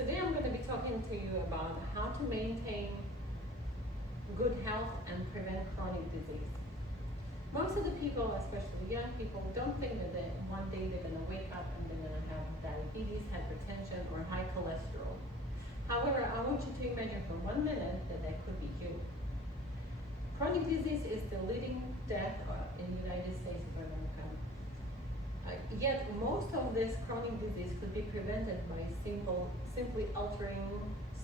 Today I'm going to be talking to you about how to maintain good health and prevent chronic disease. Most of the people, especially young people, don't think that one day they're going to wake up and they're going to have diabetes, hypertension, or high cholesterol. However, I want you to imagine for 1 minute that could be you. Chronic disease is the leading death in the United States of America. Yet most of this chronic disease could be prevented by simply altering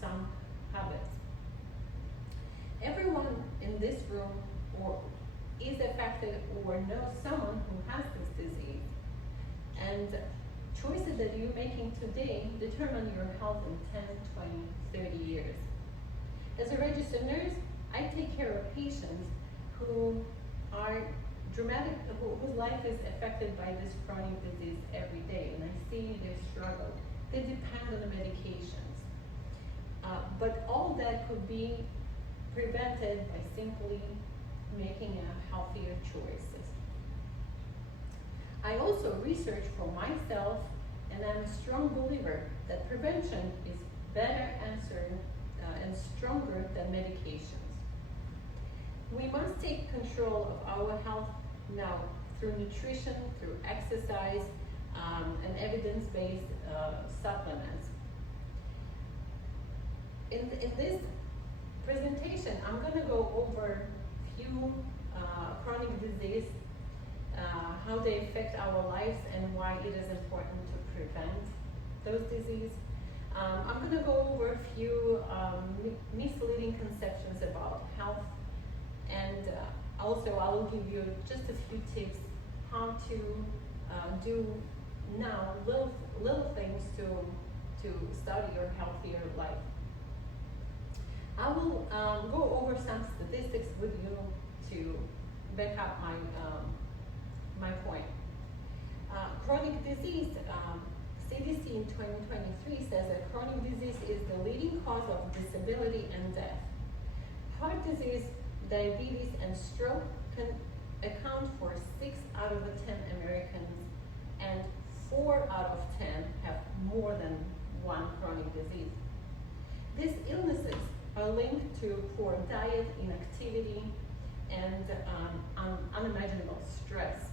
some habits. Everyone in this room is affected or knows someone who has this disease. And choices that you're making today determine your health in 10, 20, 30 years. As a registered nurse, I take care of patients who are whose life is affected by this chronic disease every day, and I see their struggle. They depend on the medications. But all that could be prevented by simply making a healthier choices. I also research for myself, and I'm a strong believer that prevention is better answer and stronger than medications. We must take control of our health now through nutrition, through exercise, and evidence-based supplements. In this presentation, I'm going to go over a few chronic disease, how they affect our lives, and why it is important to prevent those diseases. I'm going to go over a few misleading conceptions about health, and also I will give you just a few tips how to do now little things to start your healthier life. I will go over some statistics with you to back up my point. Chronic disease, CDC in 2023 says that chronic disease is the leading cause of disability and death. Heart disease, diabetes, and stroke can account for 6 out of 10 Americans, and 4 out of 10 have more than one chronic disease. These illnesses are linked to poor diet, inactivity, and unimaginable stress.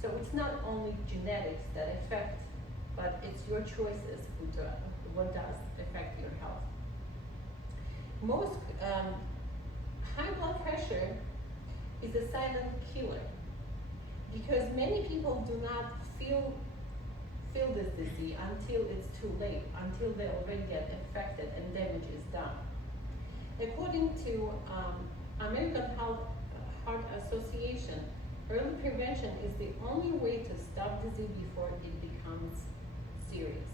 So it's not only genetics that affect, but it's your choices what does affect your health. Most high blood pressure is a silent killer because many people do not feel this disease until it's too late, until they already get affected and damage is done. According to American Heart Association, early prevention is the only way to stop disease before it becomes serious.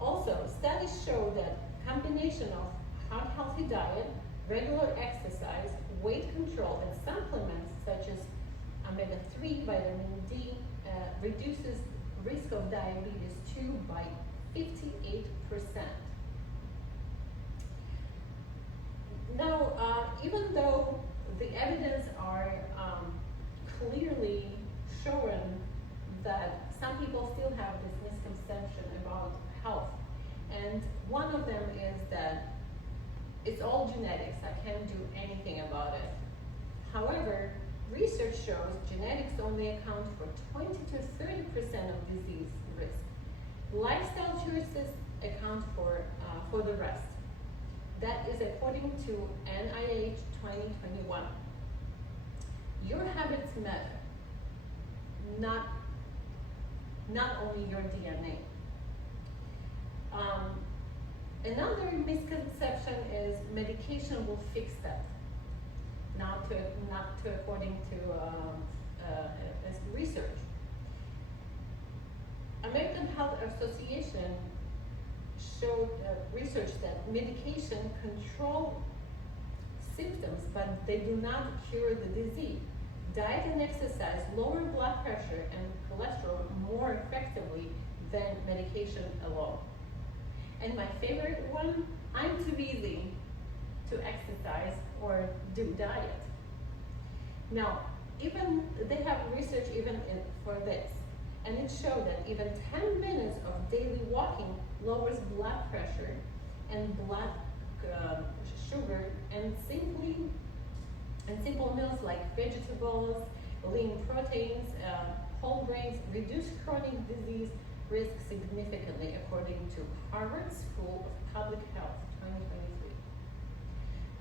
Also, studies show that combination of heart-healthy diet, regular exercise, weight control, and supplements such as omega-3, vitamin D reduces risk of diabetes 2 by 58%. Now, even though the evidence are clearly showing that some people still have this misconception about health, and one of them is that it's all genetics, I can't do anything about it. However, research shows genetics only account for 20 to 30% of disease risk. Lifestyle choices account for the rest. That is according to NIH 2021. Your habits matter, not only your DNA. Another misconception is medication will fix that. Not according to research. American Heart Association showed research that medication control symptoms, but they do not cure the disease. Diet and exercise lower blood pressure and cholesterol more effectively than medication alone. And my favorite one, I'm too busy to exercise or do diet. Now, even they have research for this, and it showed that even 10 minutes of daily walking lowers blood pressure and blood sugar, and simple meals like vegetables, lean proteins, whole grains reduce chronic disease risk significantly, according to Harvard School of Public Health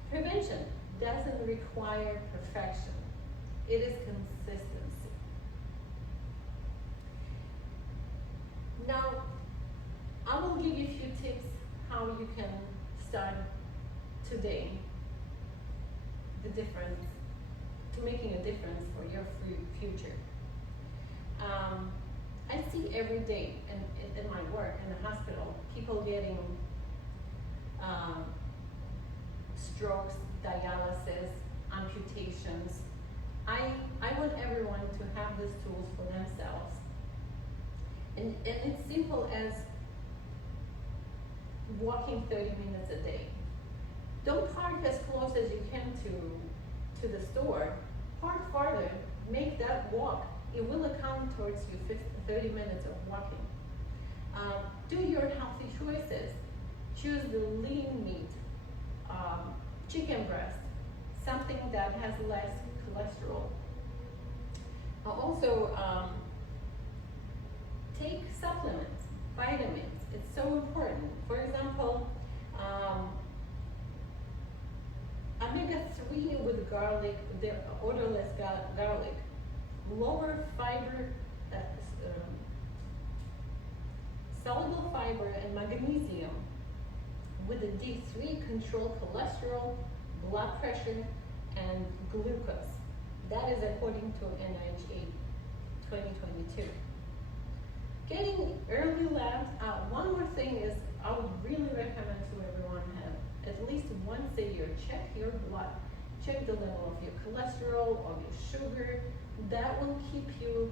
2023. Prevention doesn't require perfection. It is consistency. Now, I will give you a few tips how you can start today to making a difference for your future. I see every day in my work in the hospital, people getting strokes, dialysis, amputations. I want everyone to have these tools for themselves. And it's simple as walking 30 minutes a day. Don't park as close as you can to the store. Park farther, make that walk. It will account towards you 30 minutes of walking. Do your healthy choices. Choose the lean meat, chicken breast, something that has less cholesterol. Also, take supplements, vitamins. It's so important. For example, omega-3 with garlic, the odorless garlic, lower fiber, soluble fiber and magnesium with the D3 control cholesterol, blood pressure, and glucose. That is according to NIH 2022. Getting early labs. One more thing is, I would really recommend to everyone have at least once a year, check your blood, check the level of your cholesterol, of your sugar. That will keep you,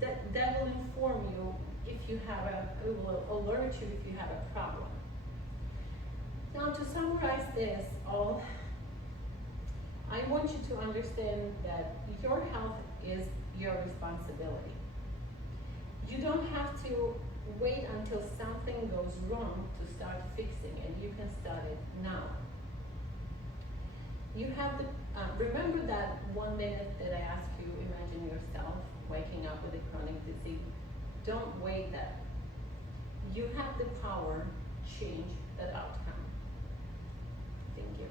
that will inform you if you have it will alert you if you have a problem. Now, to summarize this all, I want you to understand that your health is your responsibility. You don't have to wait until something goes wrong to start fixing it. You can start it now. You have the, remember that 1 minute that I asked you, imagine yourself waking up with a chronic disease. Don't wait that. You have the power to change that outcome. Thank you.